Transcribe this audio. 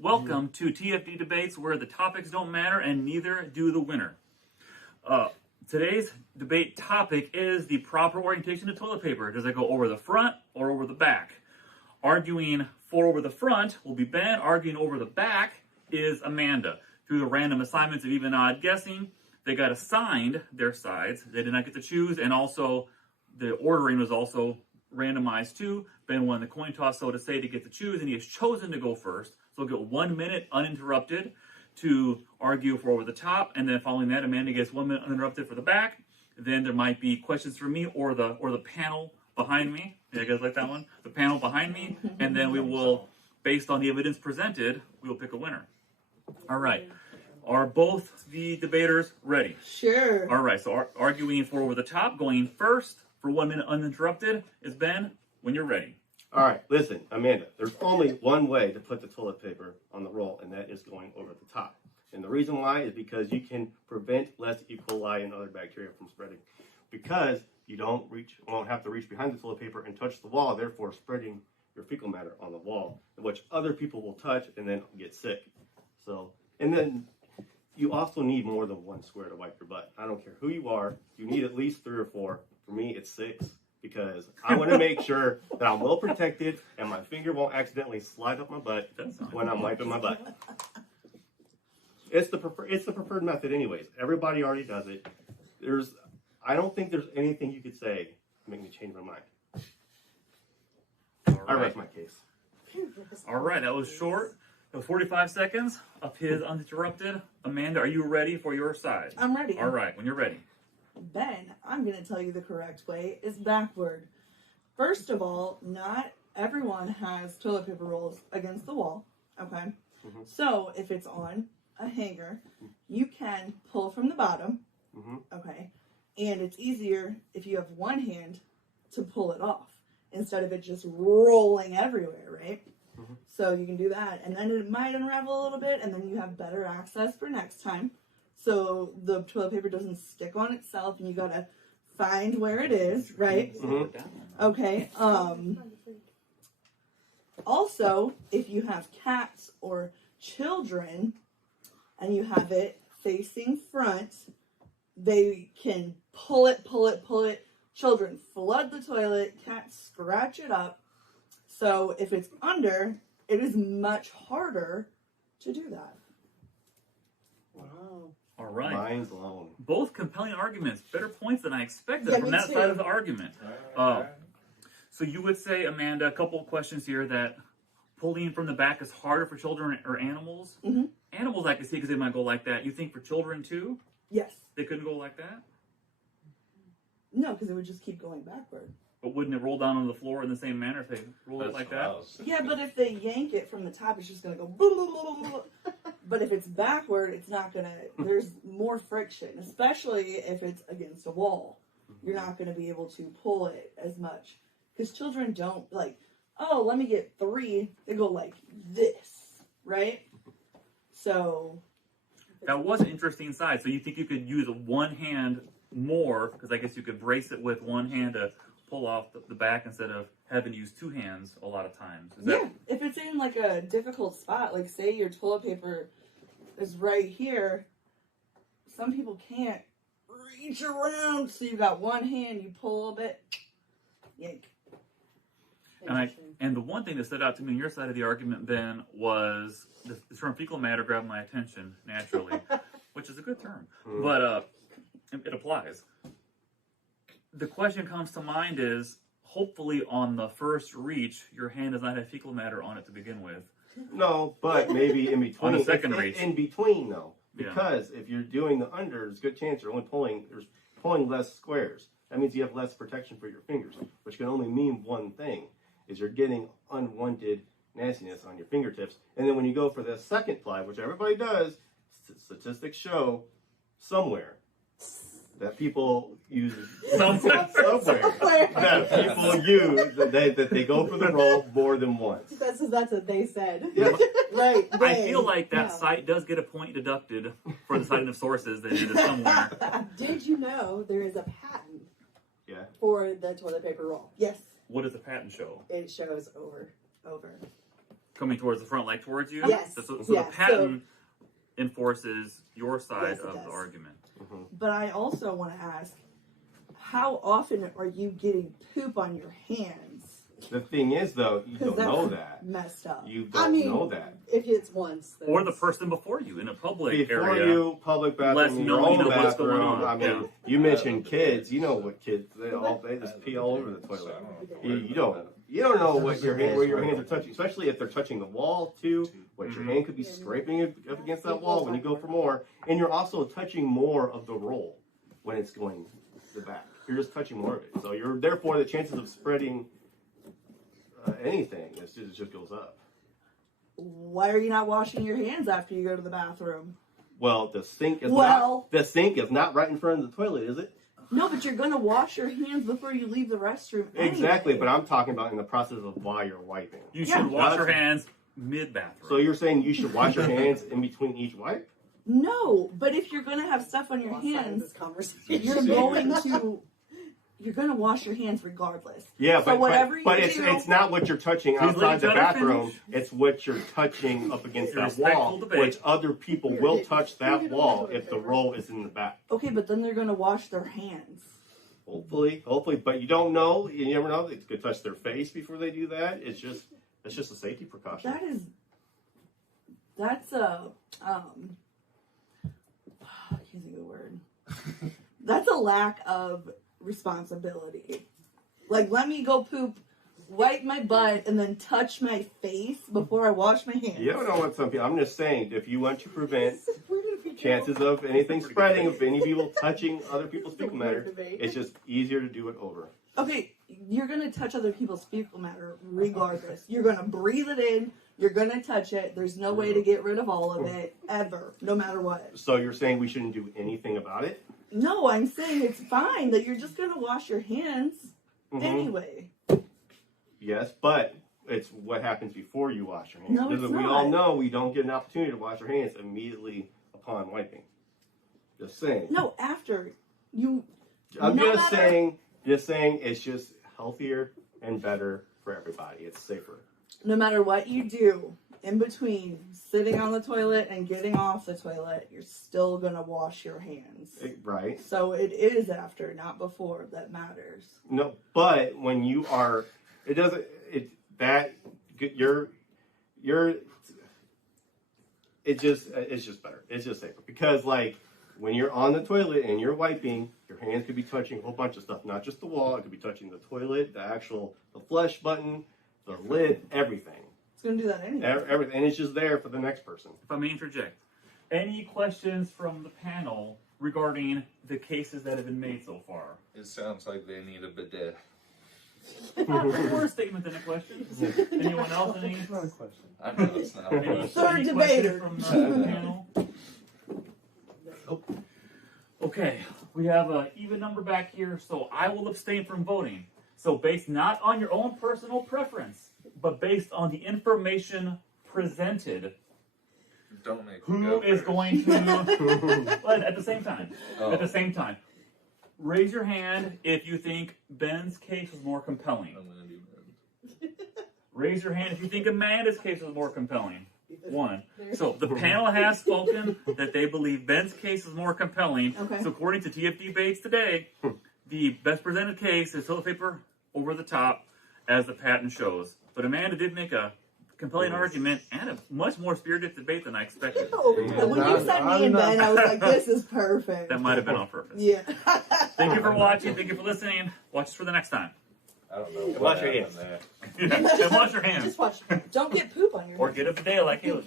Welcome to TFD debates where the topics don't matter and neither do the winner. Today's debate topic is the proper orientation of toilet paper. Does it go over the front or over the back? Arguing for over the front will be Ben. Arguing over the back is Amanda. Through the random assignments of even odd guessing, they got assigned their sides. They did not get to choose, and also the ordering was also randomized too. Ben won the coin toss, so to say, to get to choose, and he has chosen to go first. So he'll get 1 minute uninterrupted to argue for over the top, and then following that, Amanda gets 1 minute uninterrupted for the back. Then there might be questions from me or the panel behind me. Yeah, you guys like that one? The panel behind me, and then we will, based on the evidence presented, we will pick a winner. All right. Are both the debaters ready? Sure. All right. So arguing for over the top, going first for 1 minute uninterrupted is Ben. When you're ready. All right, listen, Amanda, there's only one way to put the toilet paper on the roll, and that is going over the top. And the reason why is because you can prevent less E. coli and other bacteria from spreading. Because you won't have to reach behind the toilet paper and touch the wall, therefore spreading your fecal matter on the wall, which other people will touch and then get sick. So, and then you also need more than one square to wipe your butt. I don't care who you are, you need at least 3 or 4. For me, it's 6. Because I want to make sure that I'm well protected and my finger won't accidentally slide up my butt when I'm wiping my butt. It's the preferred method anyways. Everybody already does it. I don't think there's anything you could say to make me change my mind. I rest my case. All right, that was short. That was 45 seconds of his uninterrupted. Amanda, are you ready for your side? I'm ready. All right, when you're ready. Ben, I'm going to tell you the correct way is backward. First of all, not everyone has toilet paper rolls against the wall, okay? Mm-hmm. So if it's on a hanger, you can pull from the bottom, okay? And it's easier if you have one hand to pull it off instead of it just rolling everywhere, right? Mm-hmm. So you can do that, and then it might unravel a little bit, and then you have better access for next time. So the toilet paper doesn't stick on itself, and you gotta find where it is, right? Mm-hmm. Okay. Also, if you have cats or children, and you have it facing front, they can pull it. Children flood the toilet, cats scratch it up. So if it's under, it is much harder to do that. Wow. All right. Mind's blown. Both compelling arguments. Better points than I expected from that side of the argument. So you would say, Amanda, a couple of questions here that pulling from the back is harder for children or animals? Mm-hmm. Animals I can see because they might go like that. You think for children too? Yes. They couldn't go like that? No, because it would just keep going backward. But wouldn't it roll down on the floor in the same manner if they roll it like that? Yeah, but if they yank it from the top, it's just going to go blah, blah, blah, blah. But if it's backward, it's not going to, there's more friction, especially if it's against a wall. You're not going to be able to pull it as much. Because children don't like, oh, let me get 3. They go like this, right? So. That was an interesting side. So you think you could use one hand more, because I guess you could brace it with one hand to pull off the back instead of having to use 2 hands a lot of times. Yeah, if it's in like a difficult spot, like say your toilet paper is right here, some people can't reach around, so you got one hand, you pull a little bit, yank. And the one thing that stood out to me on your side of the argument, Ben, was the term fecal matter grabbed my attention naturally, which is a good term, but it applies. The question comes to mind is, hopefully on the first reach, your hand does not have fecal matter on it to begin with. No, but maybe in between. On the second reach. In between, though. Because if you're doing the under, there's a good chance you're only pulling less squares. That means you have less protection for your fingers, which can only mean one thing, is you're getting unwanted nastiness on your fingertips. And then when you go for the second ply, which everybody does, statistics show somewhere that people use somewhere that people use that they go for the roll more than once. That's what they said. Yes. Right. I feel like that site does get a point deducted for the citing of sources that it is somewhere. Did you know there is a patent for the toilet paper roll? Yes. What does the patent show? It shows over. coming towards the front, like towards you. Yes. So Yeah, the patent enforces your side Yes, it of the does. argument. But I also want to ask, how often are you getting poop on your hands? The thing is, though, you 'Cause don't that's know that. messed up. You don't know that. If it's once, then Or the it's- person before you in a public Before area. you, public Less bathroom, your knowing own of what's going bathroom. on. I mean, Yeah. you mentioned kids. You know what kids? They just pee all over the toilet. You don't know what where your hands are touching, especially if they're touching the wall too. What your hand could be scraping up against that wall when you go for more, and you're also touching more of the roll when it's going to the back. You're just touching more of it, so you're therefore the chances of spreading anything it just goes up. Why are you not washing your hands after you go to the bathroom? Well, the sink is Well- not right in front of the toilet, is it? No, but you're going to wash your hands before you leave the restroom. Exactly, anyway. but I'm talking about in the process of while you're wiping. You Yeah. should wash your hands mid-bathroom. So you're saying you should wash your hands in between each wipe? No, but if you're going to have stuff on your lost sight of hands, this conversation. you're going to wash your hands regardless. Yeah, So but whatever but you it's do- it's not what you're touching Please let outside the each other bathroom. finish. It's what you're touching up against that Respectful wall, debate. which other people Here, will get- touch you that get wall another if the paper. roll is in the back. Okay, but then they're going to wash their hands. Hopefully, but you don't know. You never know. They could touch their face before they do that. It's just a safety precaution. That's a I can't think of the word. That's a lack of responsibility. Like, let me go poop, wipe my butt, and then touch my face before I wash my hands. You don't know what some people. I'm just saying, if you want to prevent Where did we go? chances of anything spreading, of any people touching other people's fecal Weird matter, debate. it's just easier to do it over. Okay, you're gonna touch other people's fecal matter regardless. You're gonna breathe it in. You're gonna touch it. There's no way to get rid of all of it ever, no matter what. So you're saying we shouldn't do anything about it? No, I'm saying it's fine that you're just gonna wash your hands Mhm. anyway. Yes, but it's what happens before you wash your hands. No, Because it's we not. all know we don't get an opportunity to wash our hands immediately upon wiping. Just saying. No, after you. I'm no just matter- saying it's just healthier and better for everybody. It's safer. No matter what you do in between sitting on the toilet and getting off the toilet, you're still gonna wash your hands. Right? So it is after, not before, that matters. No, but when you are, it doesn't. You're. It's just better. It's just safer because like when you're on the toilet and you're wiping, your hands could be touching a whole bunch of stuff, not just the wall. It could be touching the toilet, the flush button, the lid, everything. It's gonna do that anyway. Everything, and it's just there for the next person. If I may interject, any questions from the panel regarding the cases that have been made so far? It sounds like they need a bidet. More a statement than a question. Anyone else? Any I know it's not. any Third any debater. questions from the panel? Okay, we have an even number back here, so I will abstain from voting. So based not on your own personal preference, but based on the information presented, Don't make me who go is first. going to, well, at the same time, Oh. at the same time, raise your hand if you think Ben's case was more compelling. I'm gonna do that. Raise your hand if you think Amanda's case was more compelling. One. So the panel has spoken that they believe Ben's case is more compelling. Okay. So according to TFD debates today, the best presented case is toilet paper over the top, as the patent shows. But Amanda did make a compelling argument and a much more spirited debate than I expected. When you said me and Ben, I was like, this is perfect. That might have been on purpose. Yeah. Thank you for watching. Thank you for listening. Watch us for the next time. I don't know. Wash what your happened hands. there. And wash your hands. Just watch. Don't get poop on your Or hands. get a bidet like Haley.